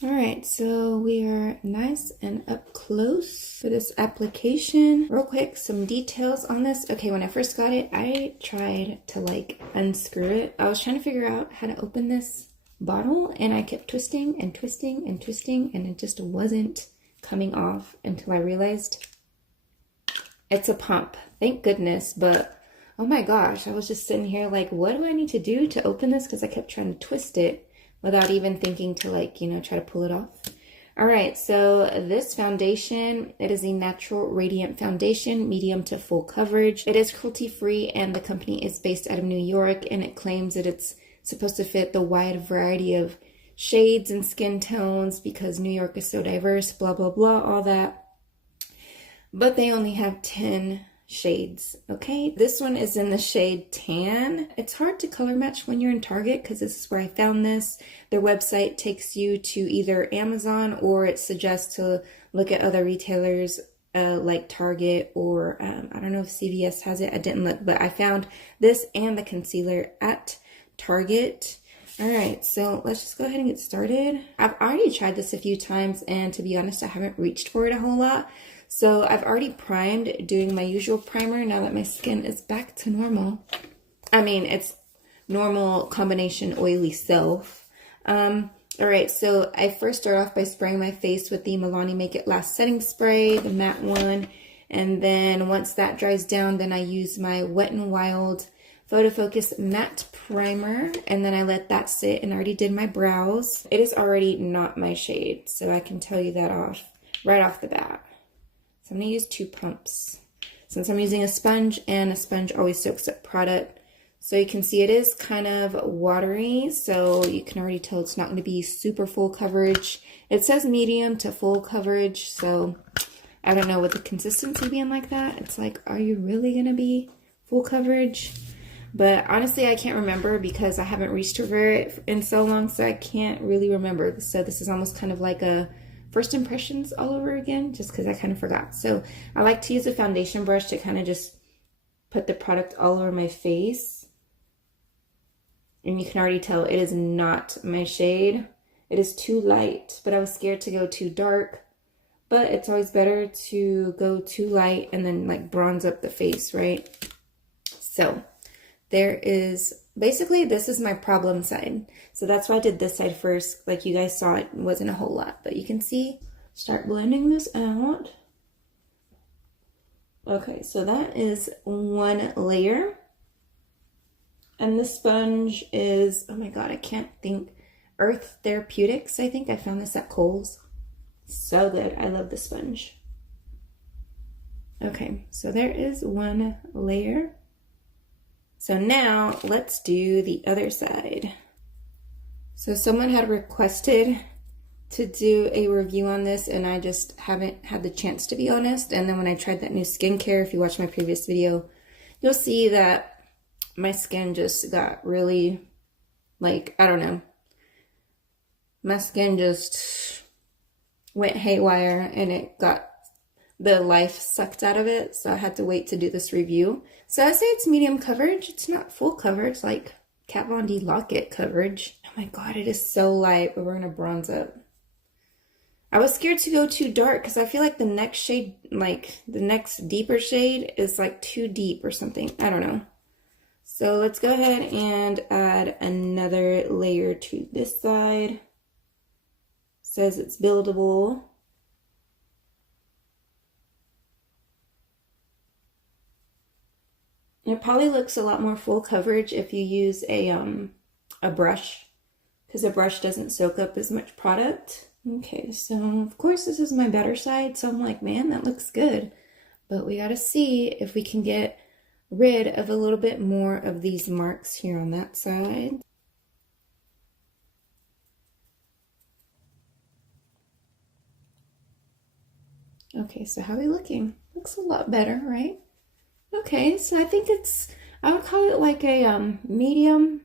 All right, so we are nice and up close for this application. Real quick, some details on this. Okay, when I first got it, I tried to like unscrew it. I was trying to figure out how to open this bottle, and I kept twisting and twisting and twisting, and it just wasn't coming off until I realized it's a pump. Thank goodness, but oh my gosh, I was just sitting here like, what do I need to do to open this? Because I kept trying to twist it without even thinking to like, you know, try to pull it off. All right, so this foundation, it is a natural radiant foundation, medium to full coverage. It is cruelty free, and the company is based out of New York, and it claims that it's supposed to fit the wide variety of shades and skin tones because New York is so diverse, blah, blah, blah, all that. But they only have 10 shades, okay? This one is in the shade tan. It's hard to color match when you're in Target because this is where I found this. Their website takes you to either Amazon, or it suggests to look at other retailers like Target, or I don't know if CVS has it. I didn't look, but I found this and the concealer at Target. All right, so let's just go ahead and get started. I've already tried this a few times, and to be honest, I haven't reached for it a whole lot. So I've already primed doing my usual primer now that my skin is back to normal. I mean, it's normal combination oily self. All right, so I first start off by spraying my face with the Milani Make It Last setting spray, the matte one. And then once that dries down, then I use my Wet n Wild Photo Focus matte primer, and then I let that sit, and I already did my brows. It is already not my shade, so I can tell you that off right off the bat. So I'm going to use 2 pumps since I'm using a sponge, and a sponge always soaks up product. So you can see it is kind of watery, so you can already tell it's not going to be super full coverage. It says medium to full coverage, so I don't know what the consistency being like that. It's like, are you really going to be full coverage? But honestly, I can't remember because I haven't reached for it in so long, so I can't really remember. So this is almost kind of like a first impressions all over again, just because I kind of forgot. So I like to use a foundation brush to kind of just put the product all over my face. And you can already tell it is not my shade. It is too light, but I was scared to go too dark. But it's always better to go too light and then like bronze up the face, right? So there is, basically this is my problem side. So that's why I did this side first. Like you guys saw, it wasn't a whole lot, but you can see, start blending this out. Okay, so that is one layer. And the sponge is, oh my God, I can't think, Earth Therapeutics. I think I found this at Kohl's. So good, I love the sponge. Okay, so there is one layer. So now let's do the other side. So someone had requested to do a review on this, and I just haven't had the chance, to be honest. And then when I tried that new skincare, if you watch my previous video, you'll see that my skin just got really, like, I don't know. My skin just went haywire, and it got the life sucked out of it, so I had to wait to do this review. So I say it's medium coverage. It's not full coverage like Kat Von D Lock-It coverage. Oh my God, it is so light, but we're gonna bronze up. I was scared to go too dark because I feel like the next shade, like the next deeper shade is like too deep or something. I don't know. So let's go ahead and add another layer to this side. It says it's buildable. It probably looks a lot more full coverage if you use a brush, because a brush doesn't soak up as much product. Okay, so of course this is my better side, so I'm like, man, that looks good. But we gotta see if we can get rid of a little bit more of these marks here on that side. Okay, so how are we looking? Looks a lot better, right? Okay, so I think it's, I would call it like a medium,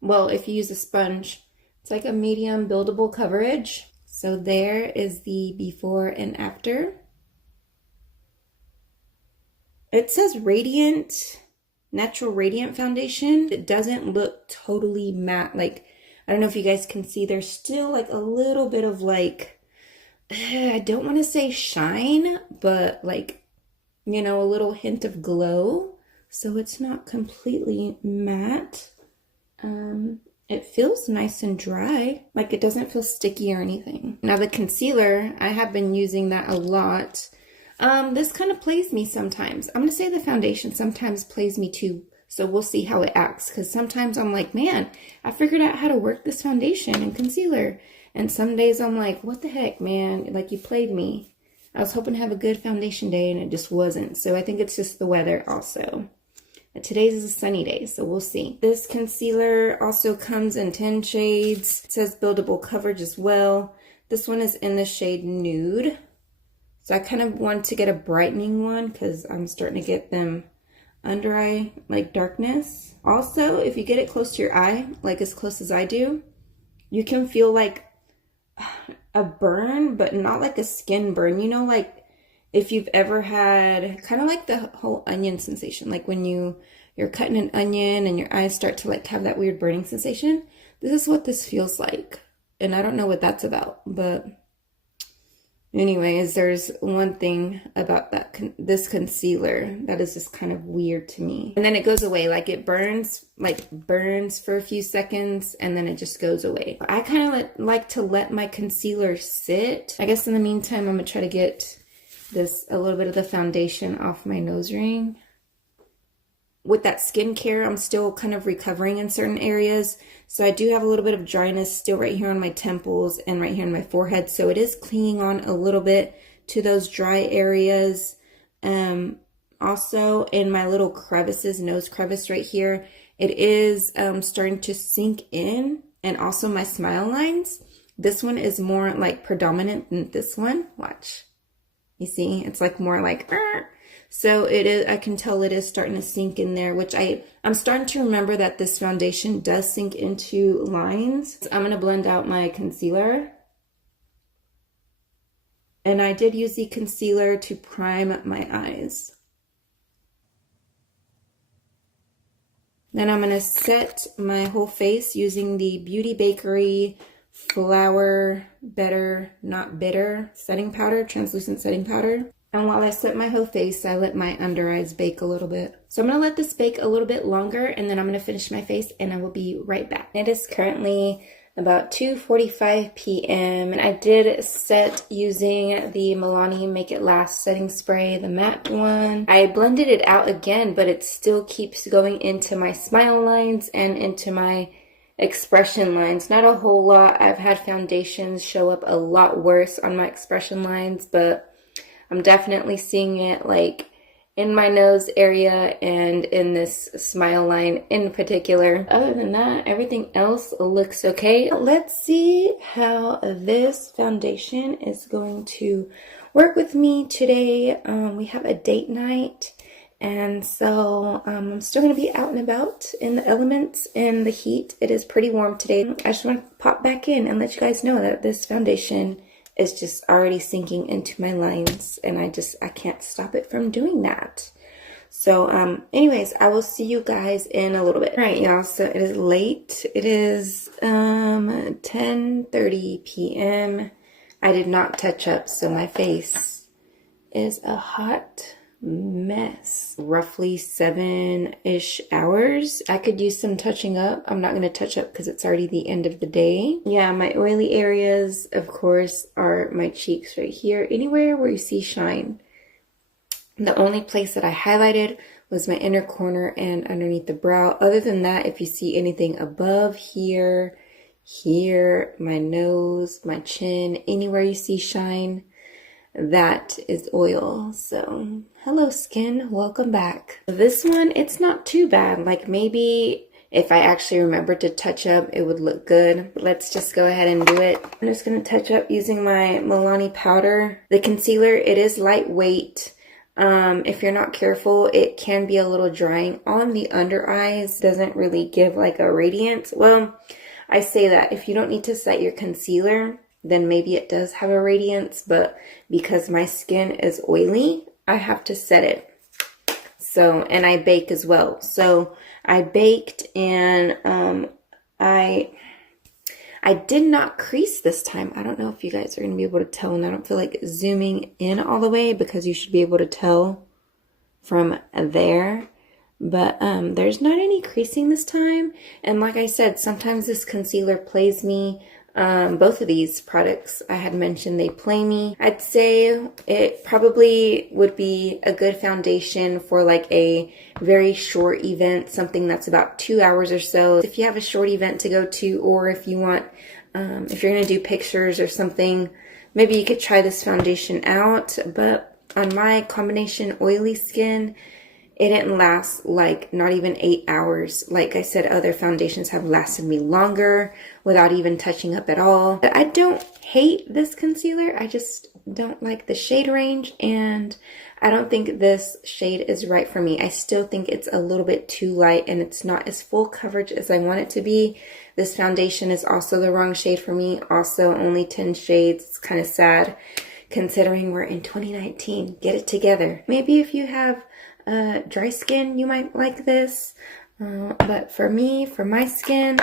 well, if you use a sponge, it's like a medium buildable coverage. So there is the before and after. It says Radiant, Natural Radiant Foundation. It doesn't look totally matte. Like, I don't know if you guys can see, there's still like a little bit of like, I don't want to say shine, but like, you know, a little hint of glow. So it's not completely matte. It feels nice and dry, like it doesn't feel sticky or anything. Now the concealer, I have been using that a lot. This kind of plays me sometimes. I'm gonna say the foundation sometimes plays me too, so we'll see how it acts, because sometimes I'm like, man, I figured out how to work this foundation and concealer, and some days I'm like, what the heck, man, like you played me. I was hoping to have a good foundation day and it just wasn't. So I think it's just the weather also. Today's is a sunny day, so we'll see. This concealer also comes in 10 shades. It says buildable coverage as well. This one is in the shade Nude. So I kind of want to get a brightening one because I'm starting to get them under eye, like darkness. Also, if you get it close to your eye, like as close as I do, you can feel like a burn, but not like a skin burn. You know, like if you've ever had kind of like the whole onion sensation, like when you're cutting an onion and your eyes start to like have that weird burning sensation. This is what this feels like. And I don't know what that's about, but anyways, there's one thing about that this concealer that is just kind of weird to me. And then it goes away, like it burns for a few seconds and then it just goes away. I kind of like to let my concealer sit. I guess in the meantime, I'm gonna try to get a little bit of the foundation off my nose ring. With that skincare, I'm still kind of recovering in certain areas. So I do have a little bit of dryness still right here on my temples and right here on my forehead. So it is clinging on a little bit to those dry areas. Also in my little crevices, nose crevice right here, it is starting to sink in. And also my smile lines. This one is more like predominant than this one. Watch. You see, it's like more like, so it is, I can tell it is starting to sink in there, which I'm starting to remember that this foundation does sink into lines. So I'm going to blend out my concealer. And I did use the concealer to prime my eyes. Then I'm going to set my whole face using the Beauty Bakery Flour Better Not Bitter setting powder, translucent setting powder. And while I set my whole face, I let my under eyes bake a little bit. So I'm going to let this bake a little bit longer and then I'm going to finish my face and I will be right back. It is currently about 2:45 p.m. and I did set using the Milani Make It Last setting spray, the matte one. I blended it out again, but it still keeps going into my smile lines and into my expression lines. Not a whole lot. I've had foundations show up a lot worse on my expression lines, but I'm definitely seeing it like in my nose area and in this smile line in particular. Other than that, everything else looks okay. Let's see how this foundation is going to work with me today. We have a date night. And so I'm still going to be out and about in the elements and the heat. It is pretty warm today. I just want to pop back in and let you guys know that this foundation is just already sinking into my lines. And I can't stop it from doing that. So anyways, I will see you guys in a little bit. All right, y'all. So it is late. It is 10:30 p.m. I did not touch up. So my face is a hot mess. Roughly 7-ish hours. I could use some touching up. I'm not going to touch up because it's already the end of the day. Yeah, my oily areas, of course, are my cheeks right here. Anywhere where you see shine. The only place that I highlighted was my inner corner and underneath the brow. Other than that, if you see anything above here, my nose, my chin, anywhere you see shine, that is oil. So hello skin, welcome back. This one, it's not too bad. Like maybe if I actually remembered to touch up, it would look good. But let's just go ahead and do it. I'm just going to touch up using my Milani powder. The concealer, it is lightweight. If you're not careful, it can be a little drying on the under eyes. Doesn't really give like a radiance. Well, I say that if you don't need to set your concealer, then maybe it does have a radiance, but because my skin is oily, I have to set it. So, and I bake as well. So I baked and I I did not crease this time. I don't know if you guys are going to be able to tell, and I don't feel like zooming in all the way because you should be able to tell from there. But there's not any creasing this time. And like I said, sometimes this concealer plays me. Both of these products I had mentioned, they play me. I'd say it probably would be a good foundation for like a very short event, something that's about 2 hours or so. If you have a short event to go to, or if you want, if you're going to do pictures or something, maybe you could try this foundation out. But on my combination oily skin, it didn't last like not even 8 hours. Like I said, other foundations have lasted me longer without even touching up at all. But I don't hate this concealer. I just don't like the shade range, and I don't think this shade is right for me. I still think it's a little bit too light and it's not as full coverage as I want it to be. This foundation is also the wrong shade for me. Also only 10 shades. It's kind of sad considering we're in 2019. Get it together. Maybe if you have dry skin, you might like this, but for me, for my skin,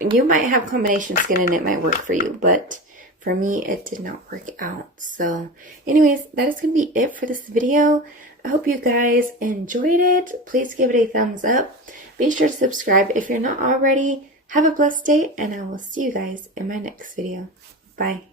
you might have combination skin and it might work for you, but for me it did not work out. So anyways, that is gonna be it for this video. I hope you guys enjoyed it. Please give it a thumbs up. Be sure to subscribe if you're not already. Have a blessed day, and I will see you guys in my next video. Bye.